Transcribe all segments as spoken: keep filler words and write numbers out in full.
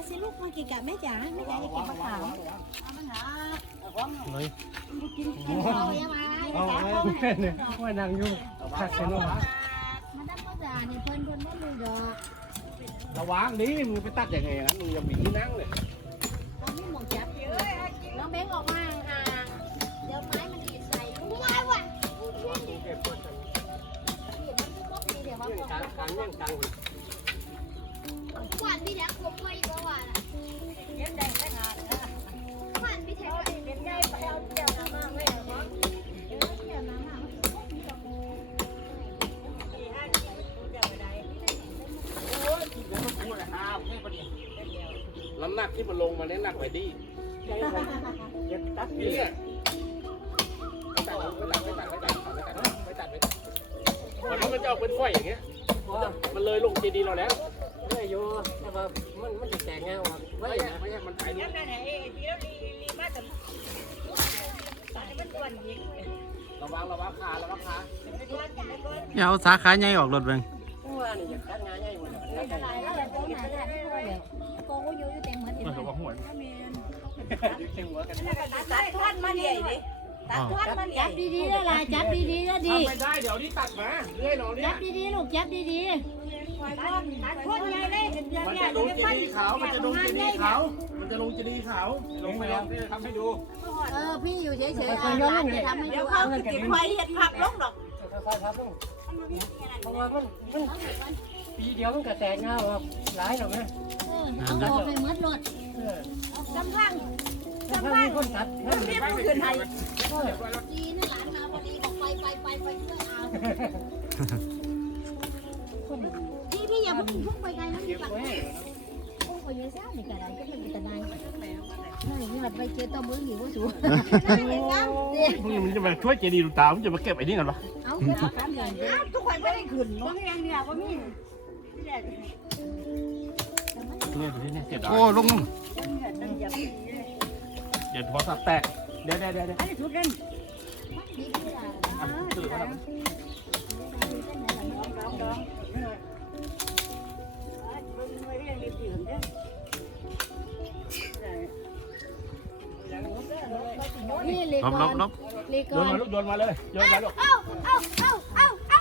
สิลูกมากินกับแม่จ๋าแม่จ๋าจะกินมะขามเลยกินเอาเยอะมาเอาเนี่ยว่านั่งอยู่ขัดกันว่ามาดั้งก็จะนี่เพิ่นเพิ่นไม่รู้ดอกระวังดิมึงไปตัดยังไงนะมึงยังมีที่นั่งเลยตอนนี้หมองจับน้องเบ้งออกมาห่างเดี๋ยวไม้มันดีใส่ว้าวว่ะเดี๋ยวมันก็ครบดีเดี๋ยวว่าพอการการย่างจังหวานพี่แท็กผมไม่ก็หวานอ่ะเย็นแดงไม่ขาดนะหวานพี่แท็กเป็นใหญ่ไปเอาเจียวน้ำมาไม่เอาของเออเจียวน้ำมาสี่ห้าเจียวเจียวอะไรโอ้ยกินแล้วมันพูดอ้าวแค่ประเดี๋ยวน้ำหนักที่มันลงมาเนี่ยหนักไปดิเย็บตัดนี่แหละไม่ตัดไม่ตัดไม่ตัดไม่ตัดไม่ตัดไม่ตัดไม่ตัดมันมันจะออกเป็นฝ้อยอย่างเงี้ยมันเลยลงเจดีเราแล้วไม่โย่แต่ว่ามันมันจะแตกเงาไม่ใช่ไม่ใช่มันถ่ายรูประวังระวังขาระวังขาอย่าเอาสาขาใหญ่ออกรถเบิ่งว่านี่จะกัดงานใหญ่หมดเลยอะไรแล้วอะไรตรงไหนเนี่ยโกงก็อยู่อยู่เต็มเหมือนเดิมมันหัวยึดเข่งหัวกันตัดทอดมาดิตัดทอดมาจับดีๆแล้วล่ะจับดีๆแล้วดีไม่ได้เดี๋ยวนี้ตัดมาเรื่อยหนอเนี่ยจับดีๆลูกจับดีๆตัดทอดใหญ่เลยมันจะลงเจดีย์ขาวมันจะลงเจดีย์ขาวมันจะลงเจดีย์ขาวลงไปลองนี่ทำให้ดูเออพี่อยู่เฉยๆอ่ะร้านจะทำให้ดูเอาติดไฟเห็ดผักลงดอกค่อยๆครับเพราะว่ามันมันปีเดียวมันก็แตกเงาครับหลายหรอกนะเออเอาออกไปมัดรถกำลังกำลังคนตัดนั่นเรียกผู้อื่นไทยดีนะหลานมาพอดีบอกไปไปไปไปเพื่อนเอาพี่พี่อย่าพุ่งพุ่งไปไกลนะพี่ปัดพุ่งไปเยอะซ่านี่กระไรก็เป็นกระไดใช่ยอดไปเจอตัวมือหิวสูงมึงมันจะมาช่วยเจดีย์ดูตามึงจะมาเก็บไอ้นี่กันปะเอาขึ้นมาครับอย่างนี้ทุกคนไม่ได้ขึ้นว่าอย่างเนี้ยว่ามีเนี่ยดูนี่เนี่ยเจ็ดดาวโอ้ลงเดี๋ยวโทรศัพท์แตกเดี๋ยวเดี๋ยวเดี๋ยวอันนี้ทุกเล่นตื่นแล้วนี่เลยลบลบลบเลยโยก่อน นมาลูกโยนมาเลยโยนมาลูกเอ้าเอ้าเอ้าเอ้าเอ้า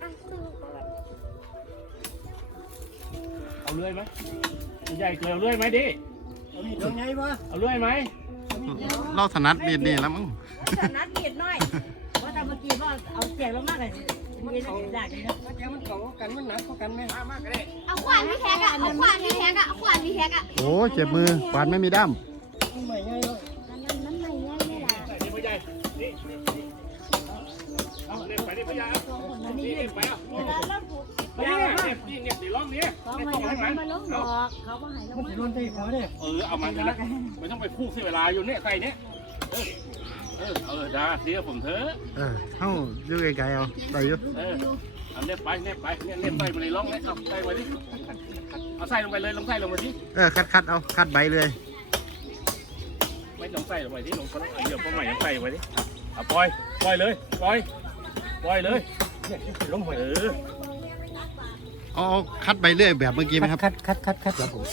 เอาเลื่อยไหมใหญ่เกินเอาเลื่อยไหมดิเอาไงวะเอาเลื่อยไหมเราถนัดมีดนี่แล้วมั้งขนาดเกียดน้อยว่าแต่เมื่อกี้ว่าเอาเสียงลงมากเลยมีนักอยากเลยนะว่าแกมันเก่ากันมันหนักกันไหมมากเลยเอาขวานพี่แท็กอ่ะเอาขวานพี่แท็กอ่ะเอาขวานพี่แท็กอ่ะโอ้เจ็บมือขวานไม่มีด้ามไม่ง่ายเลยนั่นนั่นไม่ง่ายไม่ละใส่นี่พ่อใหญ่นี่เอาเล่นไปนี่พ่อใหญ่นี่เล่นไปอ่ะนี่นี่เนี่ยตีล้อมนี้เขาไม่ไม่ต้องให้มันมาลงดอกเขามาให้ลงมันโดนตีเขาเนี่ยเออเอามันกันละไม่ต้องไปพูดเสียเวลาอยู่เนี่ยใส่เนี่ยเออเออเออจ้าเสียผมเถอะเออเข้าอยู่ไกลๆเอาได้อยู่เออเอาเนี่ยไปเนี่ยไปเนี่ยเนี่ยใส่ไปเลยล้องเนี่ยเอาใส่ไปดิเอาใส่ลงไปเลยลงใส่ลงไปดิเออคัดคัดเอาคัดใบเลยไม่ลงใส่ลงไปดิลงก็เดี๋ยวพวกใหม่ยังใส่ไปดิเอาปล่อยปล่อยเลยปล่อยปล่อยเลยเนี่ยลงไปเออเอาคัดใบเรื่อยแบบเมื่อกี้ไหมครับคัดคัดคัดคัดครับผม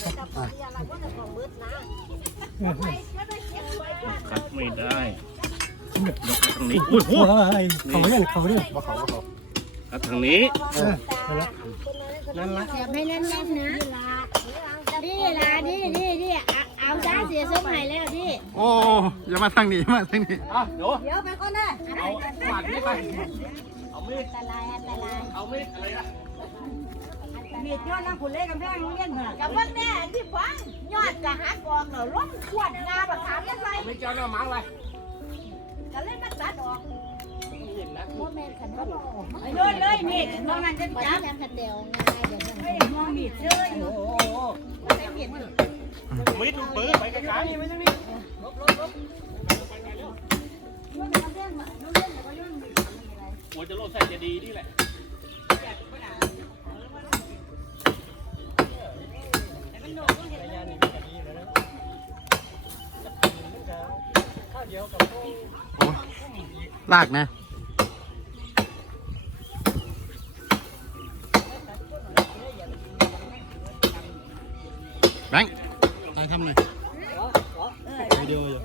คัดไม่ได้ยกทางนี้อุ้ยโอ้ยเขาเนี่ยเขาเนี่ยเขาเขาคัดทางนี้นั่นละเสียบให้แน่นๆนะนี่ละนี่นี่นี่เอาจ้าเสียส้มให้แล้วพี่โอ้อย่ามาทางนี้มาทางนี้อ่ะเดี๋ยวเดี๋ยวไปก่อนนะเอาขวานนี้ไปเอามีดอันตรายอันตรายเอามีดอะไรนะมีดยอดน้ำผุนเล่กับแม่โรงเรียนเหรอกับว่าแม่ที่ฟังยอดจะหักออกเหรอล้มขวดงาแบบถามยังไงไม่เจ้าหน้ามังเลยก็เล่นนักตัดออกเห็นนะว่าแม่ขันเขาบอกโดนเลยมีดมองนั่นจะจับขันเดียวง่ายเดี๋ยวไม่มองมีดเลยโอ้โหไม่มีดมีดลูกปืนไปไกลๆไม่ต้องนี่ลบลบลบโอ้จะโลดใส่จะดีนี่แหละโอ้ลากนะแบงค์ทำหน่อยวิดีโออยู่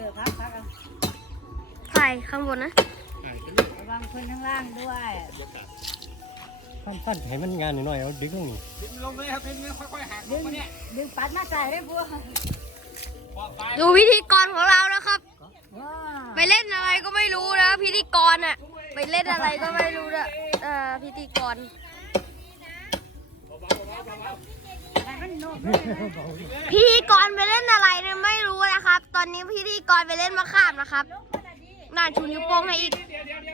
ถ่ายข้างบนนะระวังพื้นข้างล่างด้วยปั้นปั้นให้มันงานหน่อยๆเอาดึงลงนี่ดึงลงเลยครับดึงค่อยๆหักลงมาเนี่ยดึงปัดมาใส่ได้บัวดูพิธีกรของเรานะครับว้าไปเล่นอะไรก็ไม่รู้นะพิธีกรอ่ะไปเล่นอะไรก็ไม่รู้นะเอ่อพิธีกรมันนุ่มพิธีกรไปเล่นอะไรเนี่ยไม่รู้นะครับ ตอนนี้พิธีกรไปเล่นมะขามนะครับน่าชูนิ้วโป้งให้อีก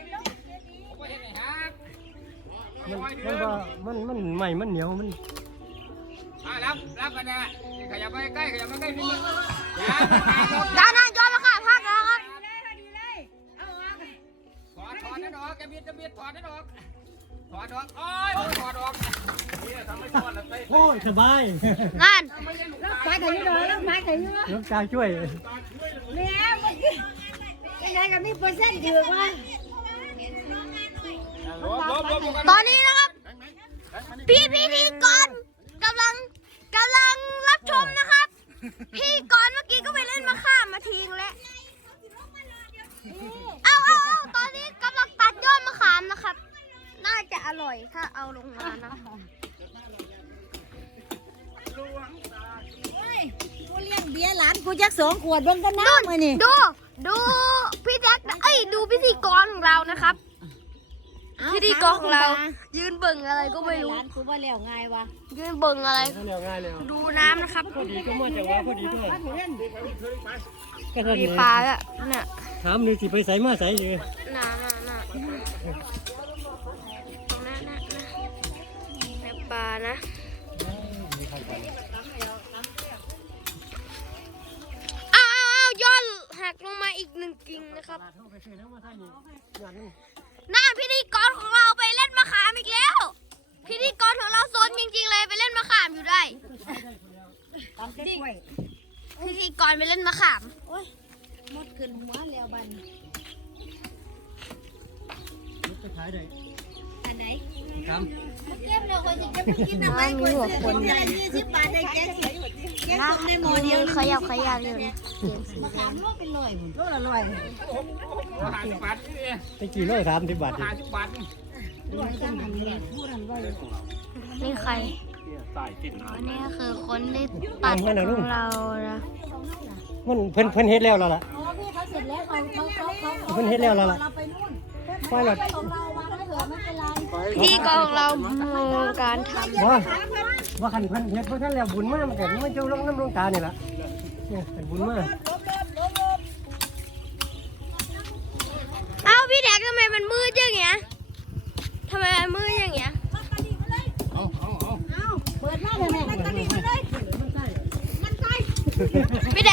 มันมันว่ามันมันใหม่มันเหนียวมันอ่ะรับรับกันนะขยับไปใกล้ขยับไปใกล้นิดนึงอย่าด้านหน้าย้อนมะขามพักแล้วครับถอดถอดนั่นออกจะบิดจะบิดถอดนั่นออกถอดออกโอ้ยถอดออกเนี่ยทำไม่ถอดแล้วไปโอ้ยสบายนั่นไม้ถึงอยู่แล้วไม้ถึงอยู่น้ำตาช่วยเนี่ยมันยังไงกับมีเปอร์เซ็นต์ถือว่าลบลบลบกันตอนนี้นะครับพี่พิธีกรกำลังกำลังรับชมนะครับพิธีกรเมื่อกี้ก็ไปเล่นมะขามมาทิ้งแล้วเอาเอาเอาตอนนี้กำลังตัดยอดมะขามนะครับ น่าจะอร่อยถ้าเอาลงมานะกูเลี้ยงเบียร์หลานกูจักสองขวดเบิ่งกันน้ำมานี่ดูดูพี่แจ็คเอ้ยดูพิธีกรของเรานะครับ พิธีกรของเรา ยืนเบิ่งอะไรก็ไม่รู้หลานกูว่าแล้วง่ายวะยืนเบิ่งอะไรเร็วง่ายเลยดูน้ำนะครับพอดีก็มาจากว่าพอดีด้วยก็ตอนมีนี้ปลาอ่ะน่ะถามนี่สิไปใส่มาใส่เลยน่ะน่ะน่ะตรงนั้นน่ะน่ะแม่ปลานะอ้าวอ้าวอ้าวย้อนหักลงมาอีกหนึ่งกิ่งนะครับน่าพิธีกรของเราไปเล่นมะขามอีกแล้ว พิธีกรของเราโซนจริงๆเลยไปเล่นมะขามอยู่ได้ตำเต้กล้วยพิธีกรไปเล่นมะขามหมดขึ้นหัวแล้วบันไปขายได้อันไหนครับเก็บแล้วคนจะไปกินทำไมคนซื้อคนละยี่สิบบาทได้แก๊สแก๊สส่งในหม้อเดียวขยับขยับอยู่นะมะขามโลเป็นร้อยหมดโลละร้อยหาสิบบาทนี่ตะกี้ร้อยสามสิบบาทหาสิบบาทร้อยจังหันเลยพูดทำร้อยนี่ใครใส่กินอันนี้คือคนที่ตัดของเรานะมันเพิ่นเพิ่นเฮ็ดแล้วแล้วล่ะอ๋อพี่เขาเสร็จแล้วเขาเขาเขาเขาเพิ่นเฮ็ดแล้วแล้วล่ะเราไปนู่นไปหลอดของเราวางไว้เถอะไม่เป็นไรพิธีกรของเรามือการทว่าว่าคันเพิ่นเฮ็ดเพิ่นท่านแล้วบุญมากมันก็มันจะลงน้ำลงตานี่ล่ะเนี่ยเป็นบุญมากำเอ้าพี่แดกทำไมมันมืดอย่างเงี้ยทำไมมันมืดอย่างเงี้ยเอาเอาเอาเปิดหน้าเลยแม่มันกระดิ่งมาเลยมันใกล้มันใกล้พี่แด